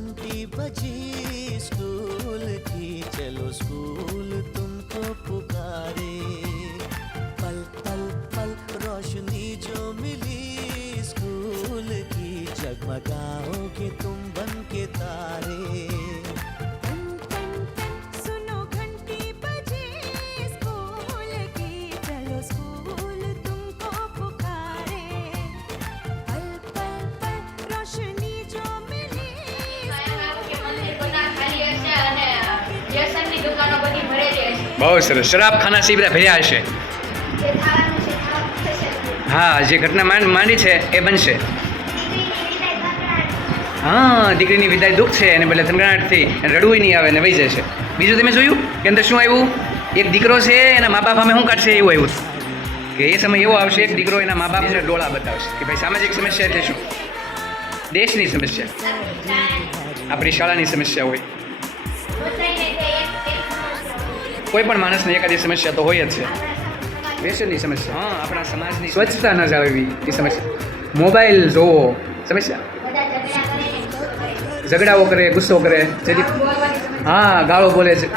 घंटी बजी स्कूल की, चलो स्कूल तुमको पुकारे। पल पल पल रोशनी जो मिली स्कूल की, जगमगाओगे तुम बन के तारे। सुनो घंटी बजी स्कूल की, चलो स्कूल तुमको पुकारे। पल पल पल रोशनी जो मिली બહુ સરસ. શરાબખાના સી બધા ભર્યા હશે. હા, જે ઘટના માંડી છે એ બનશે. હા, દીકરીની વિદાય દુઃખ છે અને બદલે થનગનાટથી રડવું નહીં આવે ને વહી જશે. બીજું તમે જોયું કે અંદર શું આવ્યું? એક દીકરો છે એના મા બાપ સામે શું કાઢશે એવું આવ્યું કે એ સમય એવો આવશે એક દીકરો એના મા બાપને ડોળા બતાવશે કે ભાઈ સામાજિક સમસ્યા એટલે શું? દેશની સમસ્યા, આપણી શાળાની સમસ્યા હોય, કોઈ પણ માણસને એકાદી સમસ્યા તો હોય જ છે. વ્યસનની સમસ્યા, હા, આપણા સમાજની સ્વચ્છતા ન જાળવવી એ સમસ્યા, મોબાઈલ જોવો સમસ્યા, ઝઘડાઓ કરે, ગુસ્સો કરે, જેથી હા ગાળો બોલે છે,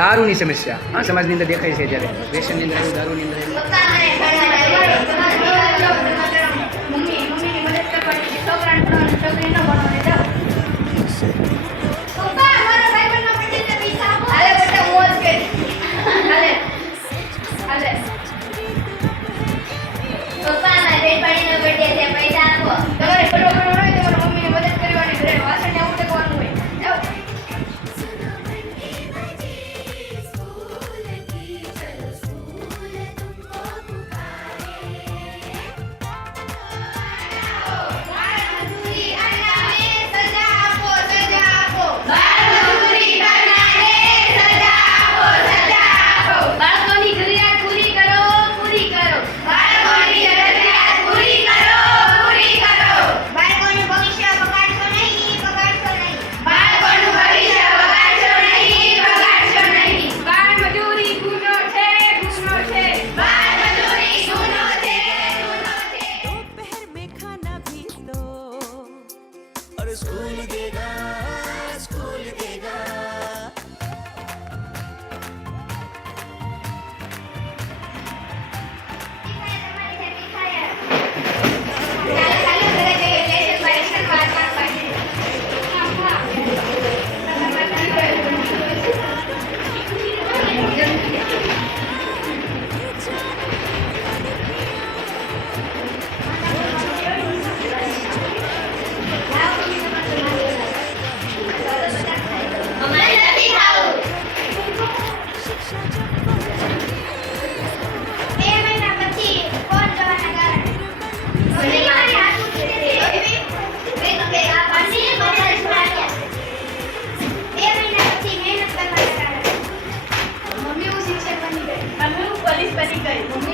દારૂની સમસ્યા, હા સમાજની અંદર દેખાય છે ત્યારે વ્યસનની અંદર, દારૂની અંદર. स्कूल देगा, स्कूल देगा। પોલીસ બની ગઈ.